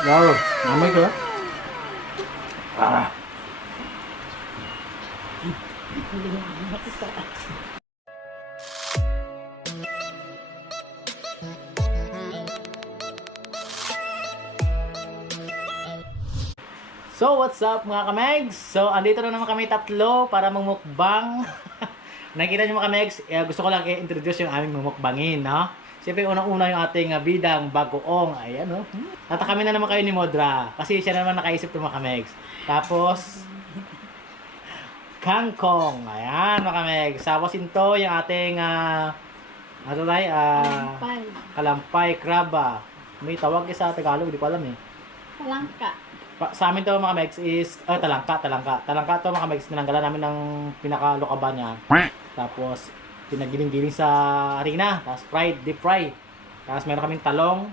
Wow, namay ka? Ah. So, what's up mga kamegs? So, andito na naman kami tatlo para mamukbang. Nakikita nyo mga kamegs, gusto ko lang i-introduce yung aming mamukbangin, no? Siyempre, unang-una yung ating bidang bagoong. Ayan, no? Tatakamin na naman kayo ni Modra. Kasi siya naman nakaisip ng mga kamegs. Tapos, kangkong. Ayan, mga kamegs. Tapos ito yung ating, ano tayo? Kalampay, kraba. May tawag sa Tagalog, di ko alam eh. Palangka. Sa amin to mga megs is talangka to mga megs, tinanggalan namin ng pinakalukaban niya, tapos pinagiling-giling sa harina, tapos deep fry, tapos meron kaming talong,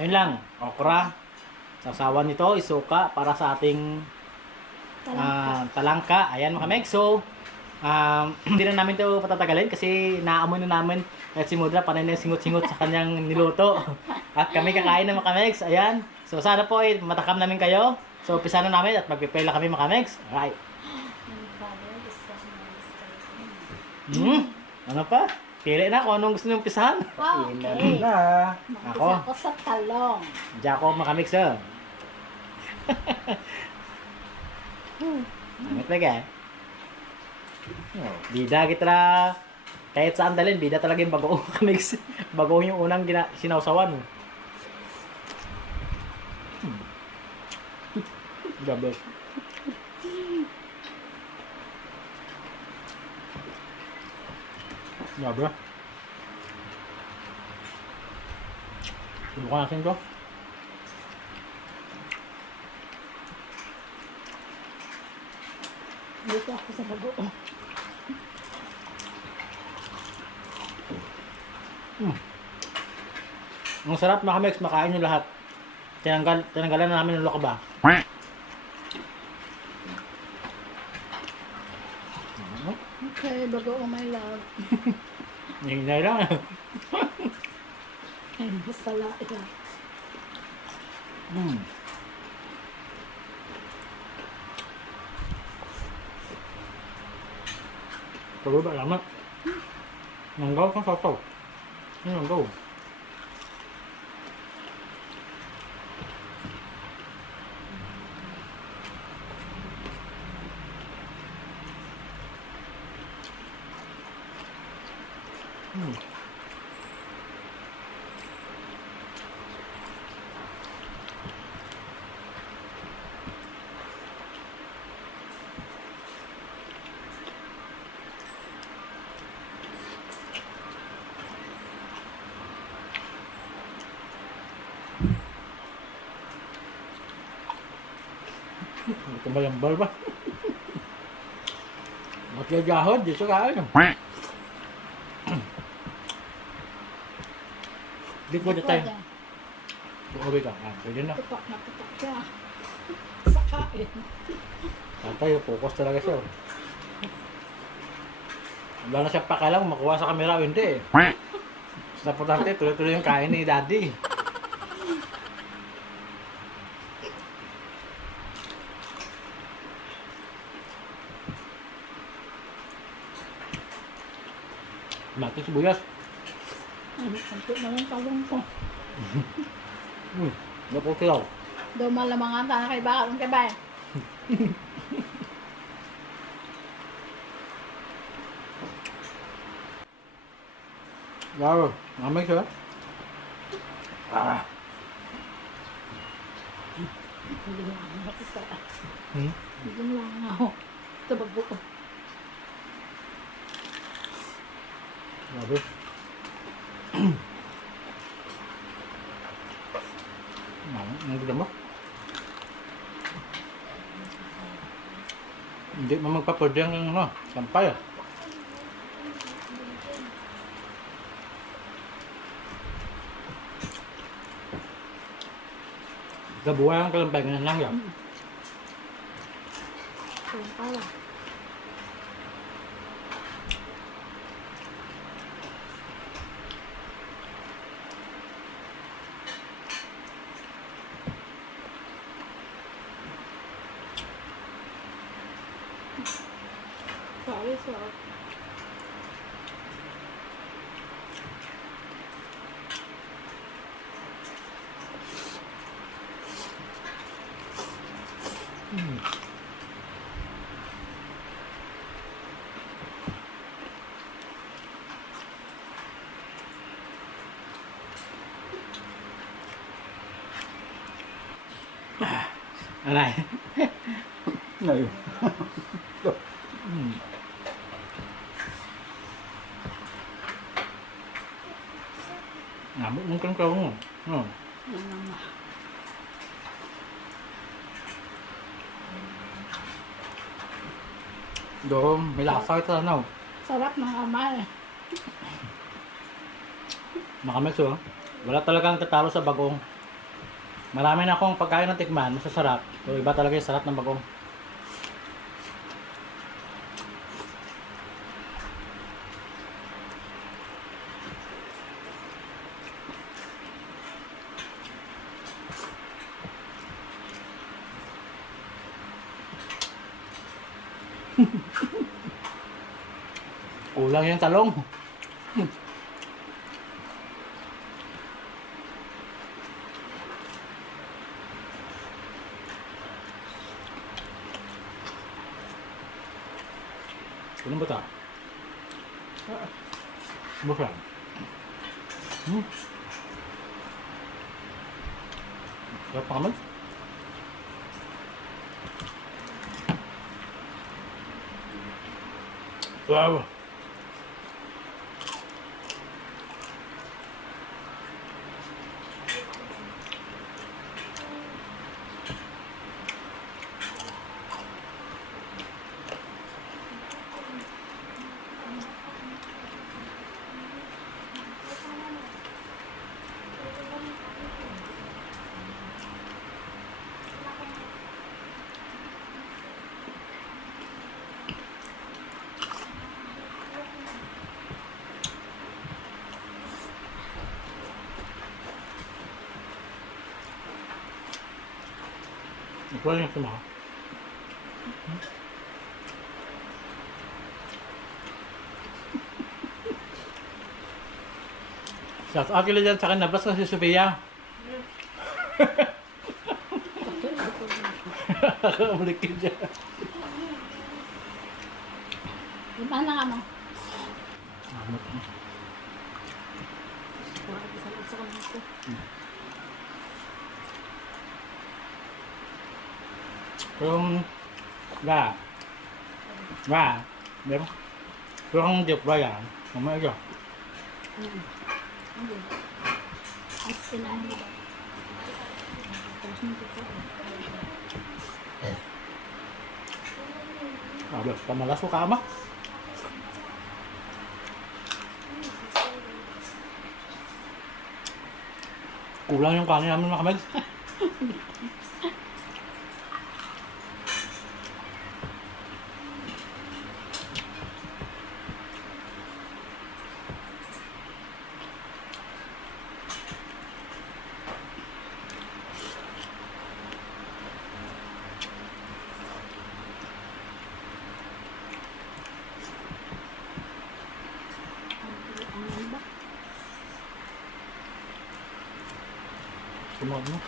ayun lang, okra, sasawan nito isuka para sa ating talangka. Ayan mga megs. So hindi na namin to patatagalin kasi naamoy na namin at si Mudra panay na singot-singot sa kanyang niluto. At kami kakain ng mga megs. Ayan. So sana po matakam namin kayo. So umpisa na namin at magpipela kami mga megs. Alright. Ano pa? Pili na kung anong gusto nyo umpisahan. Okay. Ako. Ako sa talong. Jacob mga megs. Amit na ka. Bida kita kahit saan dalhin, bida talaga yung bagoong kamix. Bagoong yung unang sinawsawan. God bless. Grabe. Subukan natin ito. Dito ako sa bagoong. Ang sarap mga kamex, makain nyo lahat. Tinanggalan na namin ng lokaba. Okay, bagoong my love. Hinay lang. Ay, masala ito. Pero ba lamat? Nanggaw kang sasaw. Nanggaw. Kumalambal ba? Magkagahod, di siya kain. Di ko na tayo. Bukawi ka. Pwede na. Tupak na tupak siya. Sa kain. Tatay, focus talaga siya. Wala na siya pakalang makuha sa camera o hindi eh. Basta importante, tuloy-tuloy yung kain ni Daddy. Mati sibuyas. Santo naman talong ko. Naputilaw. Daw malamangan ta na kay baka. Ang kay bay. Wow, namay siya. Hindi lang ako. Sa bagoong. Grabe. Nandito mo? Hindi mo magpapwede ang sampay ah. Gabuhay ang kalampay, ganyan lang yan. Kung pala. Sorry, sarap. Mm. Alay. Ngayon. Mm. Nabot mong kangkaw mo. Oh. Yan lang. Doon, may lasa ito ano. Sarap ng amal. Makamix oh. Wala talagang tatalo sa bagong. Marami na akong pagkain ng tikman, masasarap. So iba talaga yung sarap ng bagong. Kulang yung talong. Ano ba ito? Ano ba siya? Sarap pa naman. Wow! Ito yung sama. Shout out kila dyan sa akin, nabas na si Sophia. Nakaulik ka dyan. Lima na ano. Kung meron. Kung di ba yan, mamaya ka. Mas kinahin nila. Tapos nito po. Sabi, pamalas ko kama. Kulang yung kanin namin mga kamag. Ano ba? Sumunod mo.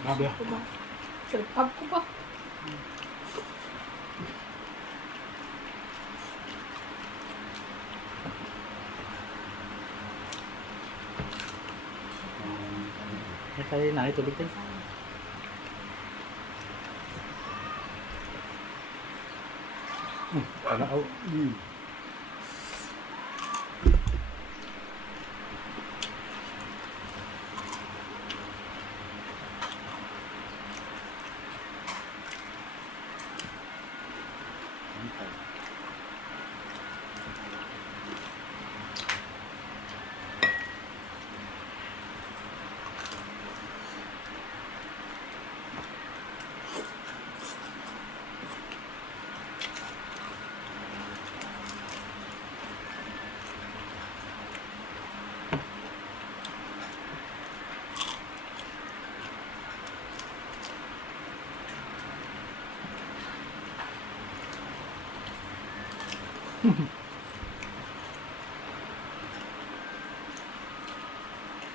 Grabe ah. Ito ba? Sarap ko ba? Kaya na ito bigtay. Ano?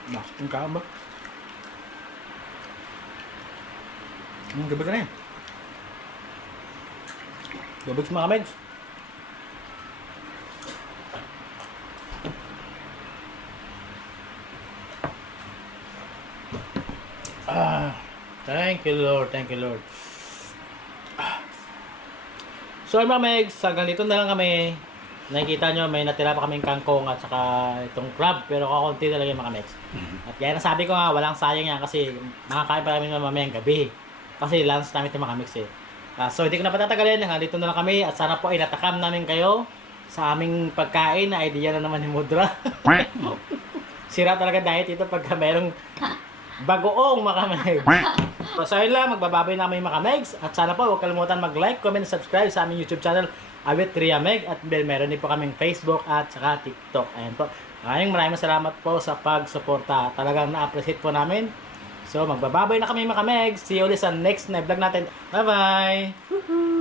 Nah, ang kaon ba? Gabi ka na yan. Gabi sa mga meds. Thank you Lord, thank you Lord. So mga megs, hanggang dito na lang kami. Nakikita nyo, may natira pa kaming kangkong at saka itong crab, pero kakunti talaga yung mga megs. At kaya nasabi ko nga, walang sayang yan kasi makakain pa namin mamayang gabi. Kasi lunch namin itong mga megs eh. So hindi ko na patatagalin, hanggang dito na lang kami at sana po ay natakam namin kayo sa aming pagkain na idea na naman ni Mudra. Sira talaga diet ito pagka merong bagoong makamegs. So yun lang, magbababay na kami mga megs. At sana po huwag kalimutan mag-like, comment, subscribe sa aming YouTube channel Awit Ria Meg. At meron din po kaming Facebook at saka TikTok. Ayan po. Maraming salamat po sa pag-suporta. Talagang na-appreciate po namin. So magbababay na kami mga megs. See you ulit sa next na vlog natin. Bye bye!